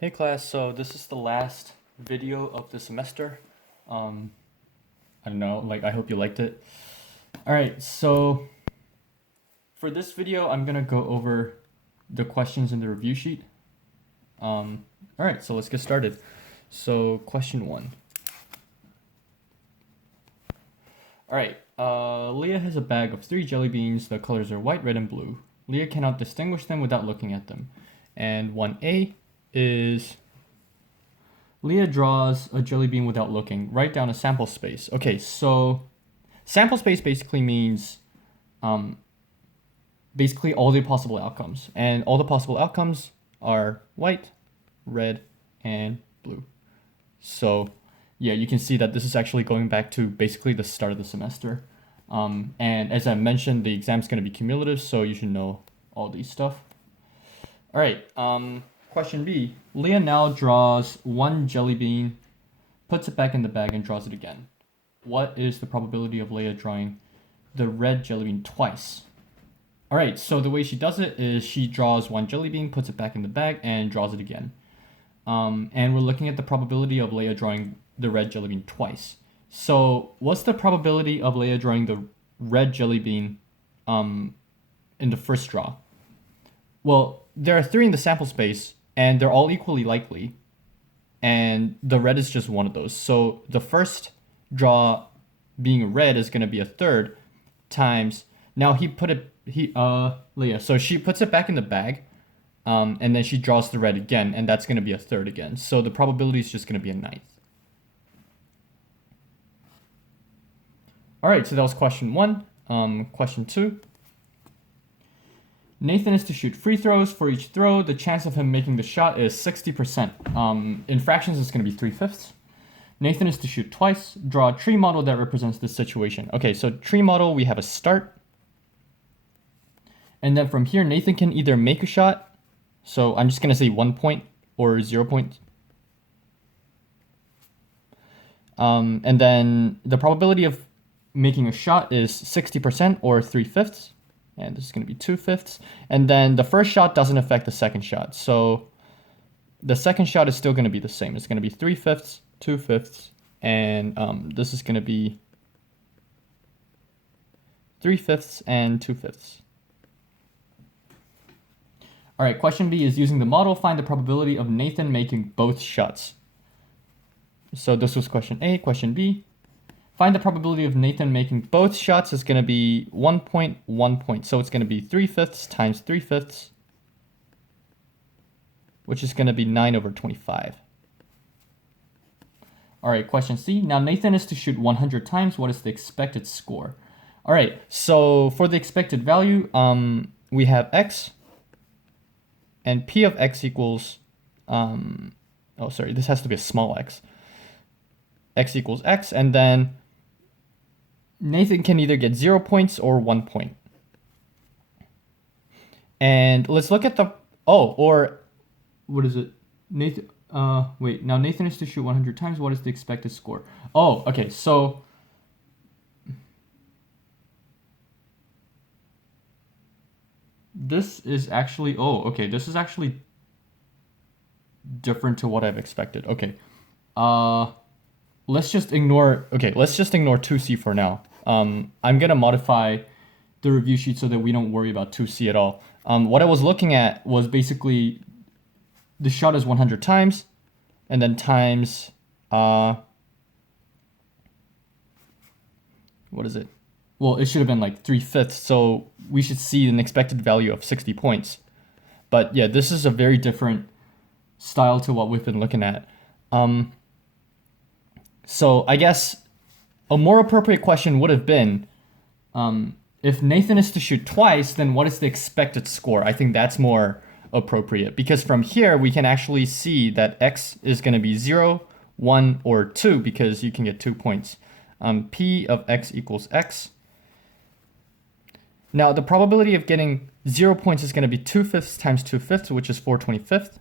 Hey class, so this is the last video of the semester. Um, I don't know, I hope you liked it. Alright, so for this video, I'm gonna go over the questions in the review sheet. Alright, so let's get started. So question 1. Alright, Leah has a bag of 3 jelly beans. The colors are white, red, and blue. Leah cannot distinguish them without looking at them. And 1A is Leah draws a jelly bean without looking. Write down a sample space. Okay, so sample space basically means basically all the possible outcomes. And all the possible outcomes are white, red, and blue. So yeah, you can see that this is actually going back to basically the start of the semester. And as I mentioned, the exam's going to be cumulative, so you should know all these stuff. All right, question B. Leah now draws 1 jelly bean, puts it back in the bag, and draws it again. What is the probability of Leah drawing the red jelly bean twice? All right, so the way she does it is she draws 1 jelly bean, puts it back in the bag, and draws it again. And we're looking at the probability of Leah drawing the red jelly bean twice. So what's the probability of Leah drawing the red jelly bean in the first draw? Well, there are 3 in the sample space, and they're all equally likely. And the red is just one of those. So the first draw being red is going to be a third times. Now Leah. So she puts it back in the bag, and then she draws the red again, and that's going to be a third again. So the probability is just going to be a ninth. All right, so that was question 1. Question 2. Nathan is to shoot free throws. For each throw, the chance of him making the shot is 60%. In fractions, it's going to be 3/5. Nathan is to shoot twice. Draw a tree model that represents this situation. Okay, so tree model, we have a start. And then from here, Nathan can either make a shot. So I'm just going to say 1 point or 0 points. And then the probability of making a shot is 60% or 3/5. And this is going to be 2/5. And then the first shot doesn't affect the second shot. So the second shot is still going to be the same. It's going to be 3/5, 2/5, and this is going to be 3/5 and 2/5. All right, question B is using the model, find the probability of Nathan making both shots. So this was question A. Question B. Find the probability of Nathan making both shots is going to be 1 point, 1 point. So it's going to be 3/5 times 3/5, which is going to be 9/25. All right, question C. Now Nathan is to shoot 100 times. What is the expected score? All right, so for the expected value, we have x, and p of x equals, this has to be a small x. X equals x, and then Nathan can either get 0 points or 1 point. And let's look at what is it? Now Nathan is to shoot 100 times. What is the expected score? Oh, okay, so this is actually, this is actually different to what I've expected. Okay, let's just ignore 2C for now. I'm gonna modify the review sheet so that we don't worry about 2C at all. What I was looking at was basically the shot is 100 times, and then times, what is it? Well, it should have been like 3/5, so we should see an expected value of 60 points. But yeah, this is a very different style to what we've been looking at. So I guess a more appropriate question would have been, if Nathan is to shoot twice, then what is the expected score? I think that's more appropriate, because from here we can actually see that x is going to be 0, 1, or 2, because you can get 2 points. P of x equals x. Now the probability of getting 0 points is going to be 2/5 times 2/5, which is 4/25.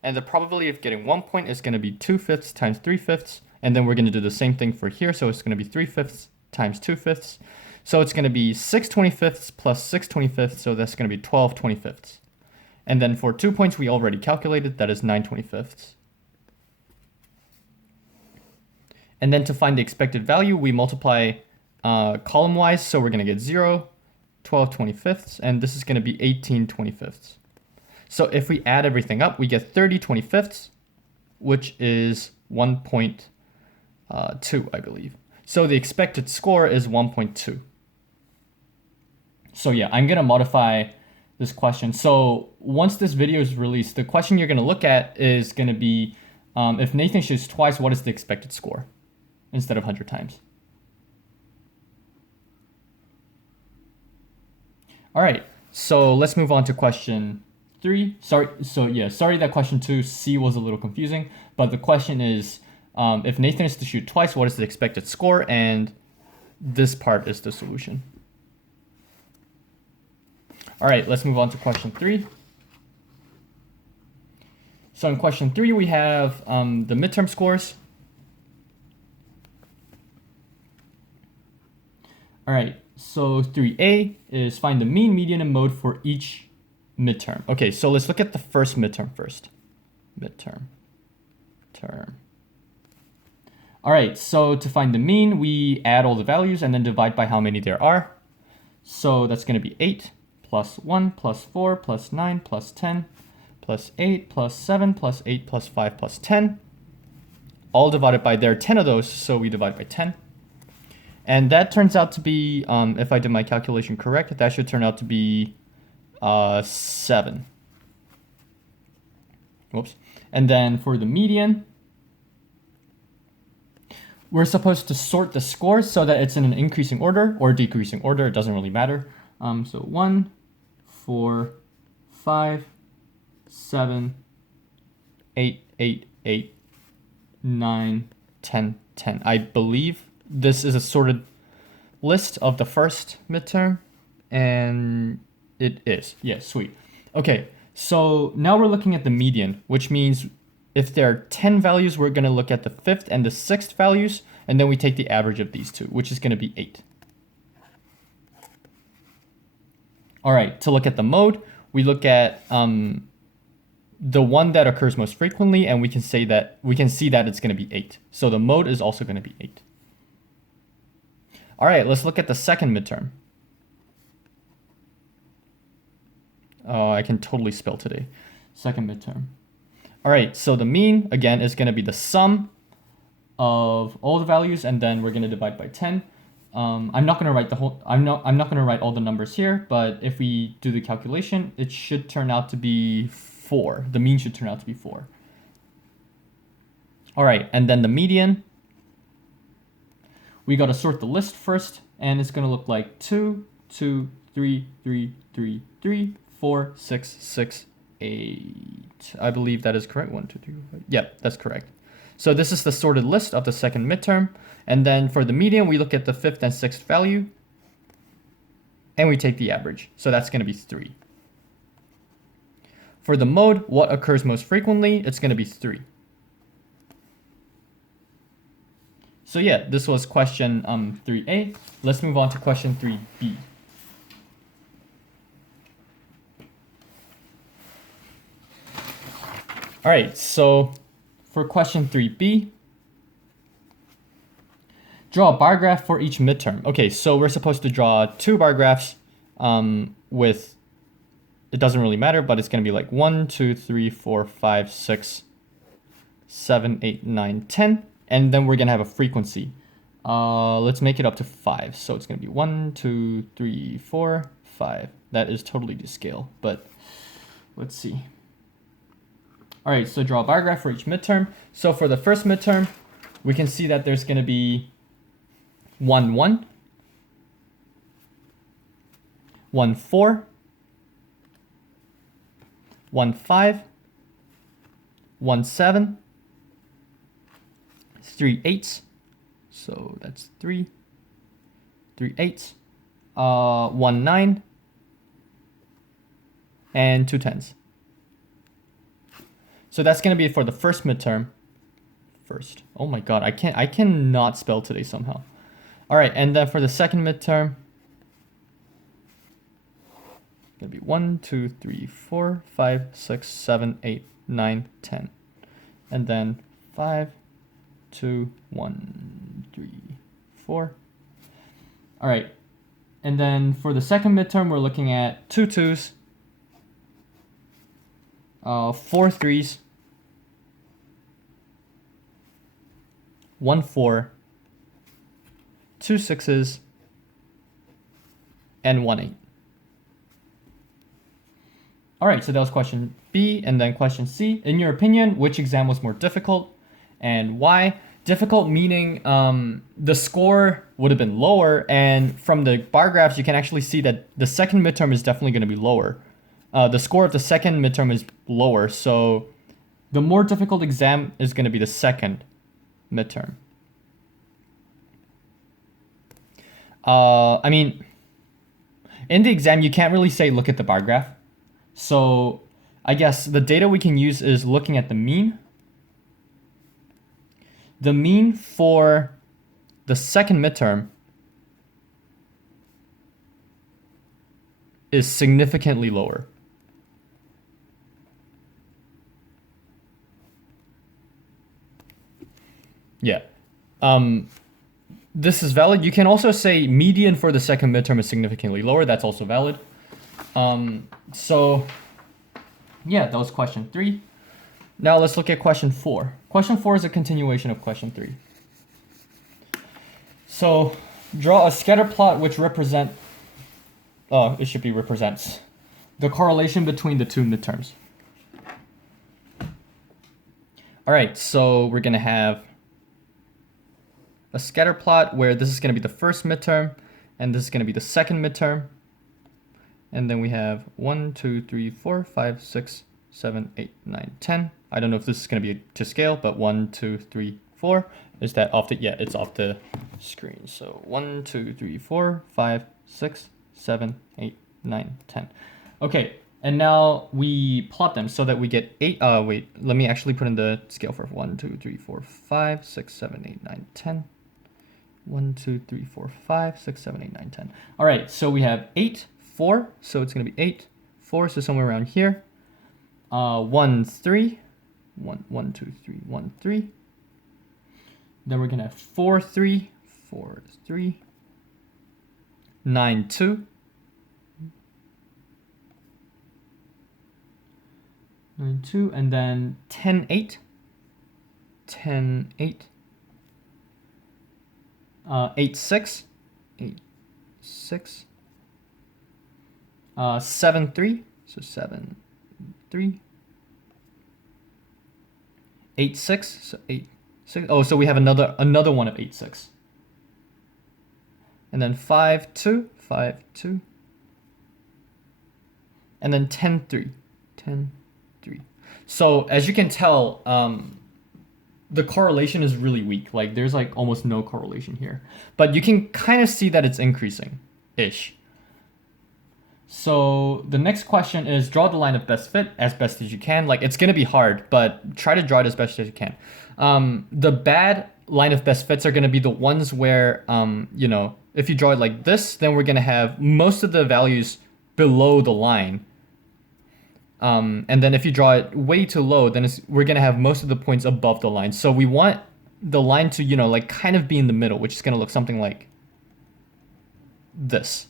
And the probability of getting 1 point is going to be 2/5 times 3/5. And then we're going to do the same thing for here. So it's going to be 3/5 times 2/5. So it's going to be 6/25 plus 6/25. So that's going to be 12/25. And then for 2 points, we already calculated, that is 9/25. And then to find the expected value, we multiply column-wise, so we're gonna get 0, 12/25, and this is gonna be 18/25. So if we add everything up, we get 30/25, which is 1.2, I believe. So the expected score is 1.2. So yeah, I'm gonna modify this question. So once this video is released, the question you're gonna look at is gonna be, if Nathan shoots twice, what is the expected score? Instead of 100 times. All right, so let's move on to question 3. Sorry that question 2, C was a little confusing, but the question is, if Nathan is to shoot twice, what is the expected score? And this part is the solution. All right, let's move on to question 3. So in question 3, we have the midterm scores. All right, so 3A is find the mean, median, and mode for each midterm. Okay, so let's look at the first midterm first. Term. All right, so to find the mean, we add all the values and then divide by how many there are. So that's going to be 8 plus 1 plus 4 plus 9 plus 10 plus 8 plus 7 plus 8 plus 5 plus 10. All divided by, there are 10 of those, so we divide by 10. And that turns out to be, if I did my calculation correct, that should turn out to be 7. Whoops. And then for the median, we're supposed to sort the scores so that it's in an increasing order or decreasing order. It doesn't really matter. So 1, 4, 5, 7, 8, 8, 8, 9, 10, 10. I believe this is a sorted list of the first midterm, and it is. Yeah, sweet. Okay, so now we're looking at the median, which means if there are 10 values, we're going to look at the 5th and the 6th values, and then we take the average of these two, which is going to be 8. All right, to look at the mode, we look at the one that occurs most frequently, and we can see that it's going to be 8. So the mode is also going to be 8. All right, let's look at the second midterm. Oh, I can totally spell today. Second midterm. All right, so the mean, again, is going to be the sum of all the values, and then we're going to divide by 10. I'm not going to write I'm not going to write all the numbers here, but if we do the calculation, it should turn out to be 4. The mean should turn out to be 4. All right, and then the median, we got to sort the list first, and it's going to look like 2, 2, 3, 3, 3, 3, 4, 6, 6, 8. I believe that is correct. 1, 2, 3, 4, 5. Yep, that's correct. So this is the sorted list of the second midterm. And then for the median, we look at the 5th and 6th value, and we take the average. So that's going to be 3. For the mode, what occurs most frequently? It's going to be 3. So yeah, this was question 3A. Let's move on to question 3B. All right, so for question 3B, draw a bar graph for each midterm. Okay, so we're supposed to draw 2 bar graphs with, it doesn't really matter, but it's going to be like 1, 2, 3, 4, 5, 6, 7, 8, 9, 10. And then we're going to have a frequency. Let's make it up to 5. So it's going to be 1, 2, 3, 4, 5. That is totally to scale, but let's see. All right, so draw a bar graph for each midterm. So for the first midterm, we can see that there's going to be 1, 1, 1, 4, 1, 5, 1, 7, 3 8s, so that's 3 8s, 1 9, and 2 10s. So that's going to be for the first midterm. First. Oh my god, I cannot spell today somehow. All right, and then for the second midterm, gonna be 1, 2, 3, 4, 5, 6, 7, 8, 9, 10. And then 5, 2, 1, 3, 4. All right. And then for the second midterm, we're looking at 2 2s, 4 3s, 1 4, 2 6s, and 1 8. All right, so that was question B, and then question C. In your opinion, which exam was more difficult and why? Difficult meaning the score would have been lower, and from the bar graphs, you can actually see that the second midterm is definitely going to be lower. The score of the second midterm is lower, so the more difficult exam is going to be the second midterm. I mean, in the exam, you can't really say look at the bar graph. So I guess the data we can use is looking at the mean. The mean for the second midterm is significantly lower. Yeah. This is valid. You can also say median for the second midterm is significantly lower. That's also valid. So yeah, that was question 3. Now let's look at question 4. Question 4 is a continuation of question 3. So draw a scatter plot which represents the correlation between the two midterms. All right, so we're gonna have a scatter plot where this is gonna be the first midterm and this is gonna be the second midterm. And then we have 1, 2, 3, 4, 5, 6, 7, 8, 9, 10. I don't know if this is going to be to scale, but 1, 2, 3, 4. Is that off the? Yeah, it's off the screen. So 1, 2, 3, 4, 5, 6, 7, 8, 9, 10. Okay, and now we plot them so that we get 8. Wait, let me actually put in the scale for 1, 2, 3, 4, 5, 6, 7, 8, 9, 10. 1, 2, 3, 4, 5, 6, 7, 8, 9, 10. All right, so we have 8, 4, so it's going to be 8, 4, so somewhere around here. 1, 3, 1, 1, 2, 3, 1, 3. Then we're going to have 4, 3, 4, 3, 9, 2, 9, 2, and then 10, 8, 10, 8, 8, 6, 8, 6, 7, 3, so 7, 3, 8, 6, so 8, 6. Oh, so we have another one of 8, 6. And then 5, 2, 5, 2. And then 10, 3, 10, 3. So as you can tell, the correlation is really weak. Like there's like almost no correlation here. But you can kind of see that it's increasing-ish. So the next question is draw the line of best fit as best as you can. Like it's gonna be hard, but try to draw it as best as you can. The bad line of best fits are gonna be the ones where, you know, if you draw it like this, then we're gonna have most of the values below the line. And then if you draw it way too low, then we're gonna have most of the points above the line. So we want the line to, you know, like kind of be in the middle, which is gonna look something like this.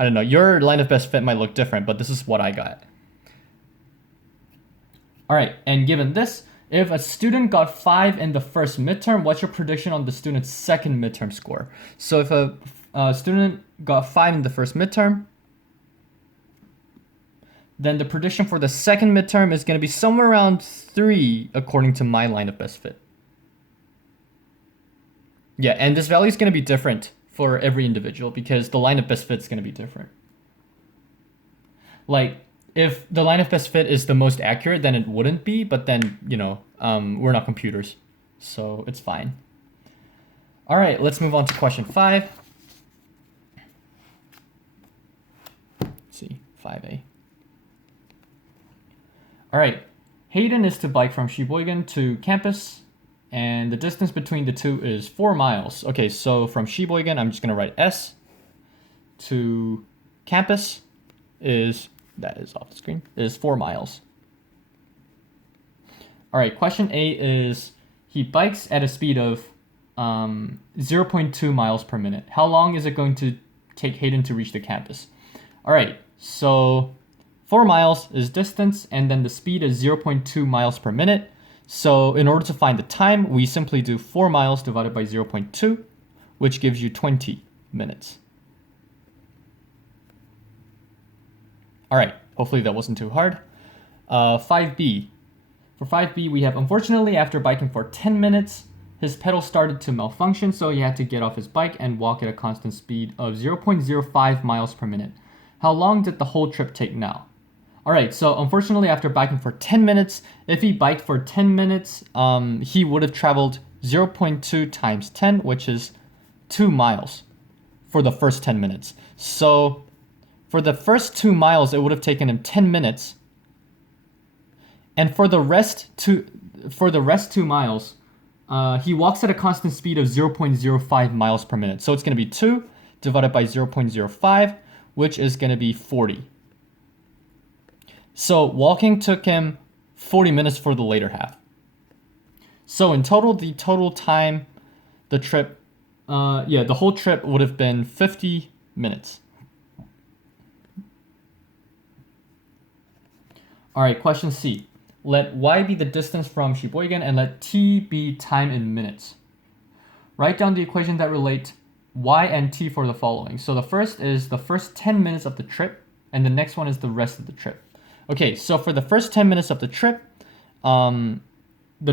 I don't know, your line of best fit might look different, but this is what I got. All right, and given this, if a student got 5 in the first midterm, what's your prediction on the student's second midterm score? So if a student got 5 in the first midterm, then the prediction for the second midterm is going to be somewhere around 3 according to my line of best fit. Yeah, and this value is going to be different for every individual because the line of best fit is going to be different. Like if the line of best fit is the most accurate, then it wouldn't be, but then, you know, we're not computers, so it's fine. All right, let's move on to question 5. Let's see, 5A. All right, Hayden is to bike from Sheboygan to campus, and the distance between the two is 4 miles. Okay, so from Sheboygan, I'm just gonna write S to campus. is, that is off the screen, is 4 miles. All right, question A is, he bikes at a speed of 0.2 miles per minute. How long is it going to take Hayden to reach the campus? All right, so 4 miles is distance, and then the speed is 0.2 miles per minute. So in order to find the time, we simply do 4 miles divided by 0.2, which gives you 20 minutes. All right, hopefully that wasn't too hard. 5B. For 5B, we have, unfortunately, after biking for 10 minutes, his pedal started to malfunction, so he had to get off his bike and walk at a constant speed of 0.05 miles per minute. How long did the whole trip take now? All right, so unfortunately, after biking for 10 minutes, if he biked for 10 minutes, he would have traveled 0.2 times 10, which is 2 miles for the first 10 minutes. So for the first 2 miles, it would have taken him 10 minutes. And for the rest 2 miles, he walks at a constant speed of 0.05 miles per minute. So it's going to be 2 divided by 0.05, which is going to be 40. So walking took him 40 minutes for the later half. So in total, the total time, the whole trip would have been 50 minutes. All right, question C. Let y be the distance from Sheboygan and let t be time in minutes. Write down the equation that relate y and t for the following. So the first is the first 10 minutes of the trip, and the next one is the rest of the trip. Okay, so for the first 10 minutes of the trip, the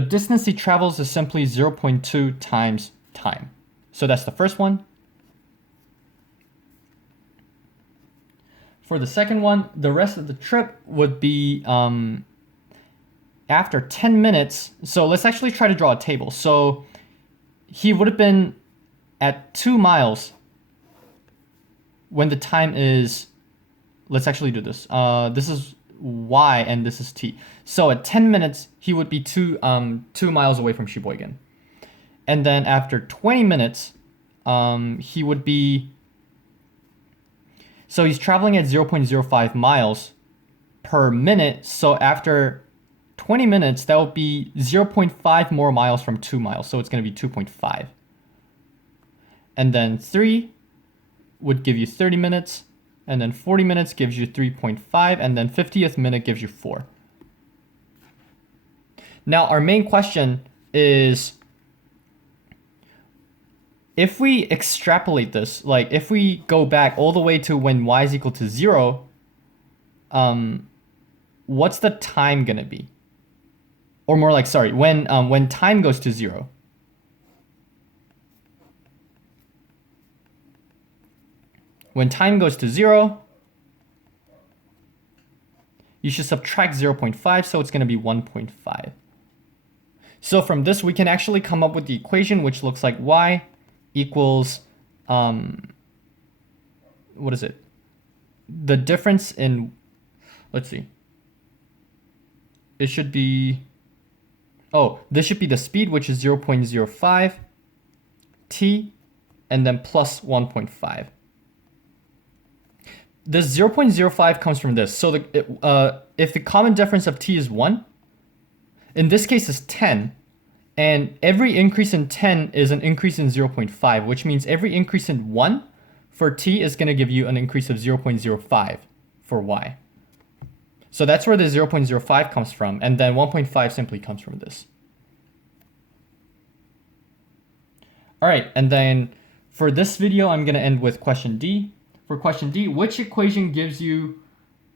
distance he travels is simply 0.2 times time. So that's the first one. For the second one, the rest of the trip would be after 10 minutes. So let's actually try to draw a table. So he would have been at 2 miles when the time is, let's actually do this. This is y and this is t. So at 10 minutes, he would be 2 miles away from Sheboygan. And then after 20 minutes, he would be, so he's traveling at 0.05 miles per minute. So after 20 minutes, that would be 0.5 more miles from 2 miles. So it's going to be 2.5. And then 3 would give you 30 minutes. And then 40 minutes gives you 3.5. And then 50th minute gives you 4. Now, our main question is, if we extrapolate this, like if we go back all the way to when y is equal to 0, what's the time going to be? Or more like, sorry, when time goes to 0. When time goes to 0, you should subtract 0.5, so it's going to be 1.5. So from this, we can actually come up with the equation, which looks like y equals, what is it? The difference in, let's see. It should be, this should be the speed, which is 0.05 t, and then plus 1.5. This 0.05 comes from this. So if the common difference of t is 1, in this case is 10, and every increase in 10 is an increase in 0.5, which means every increase in 1 for t is going to give you an increase of 0.05 for y. So that's where the 0.05 comes from, and then 1.5 simply comes from this. All right, and then for this video, I'm going to end with question D. For question D, which equation gives you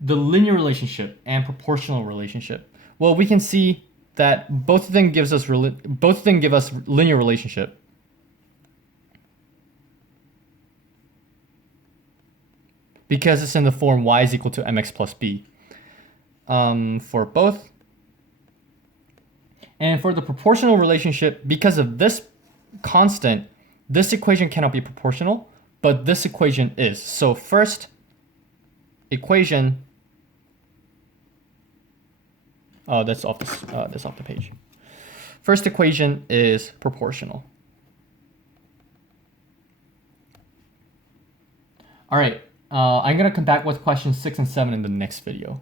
the linear relationship and proportional relationship? Well, we can see that both of them give us linear relationship. Because it's in the form y is equal to mx plus b for both. And for the proportional relationship, because of this constant, this equation cannot be proportional, but this equation is. So first equation, that's off the page. First equation is proportional. All right, I'm gonna come back with questions 6 and 7 in the next video.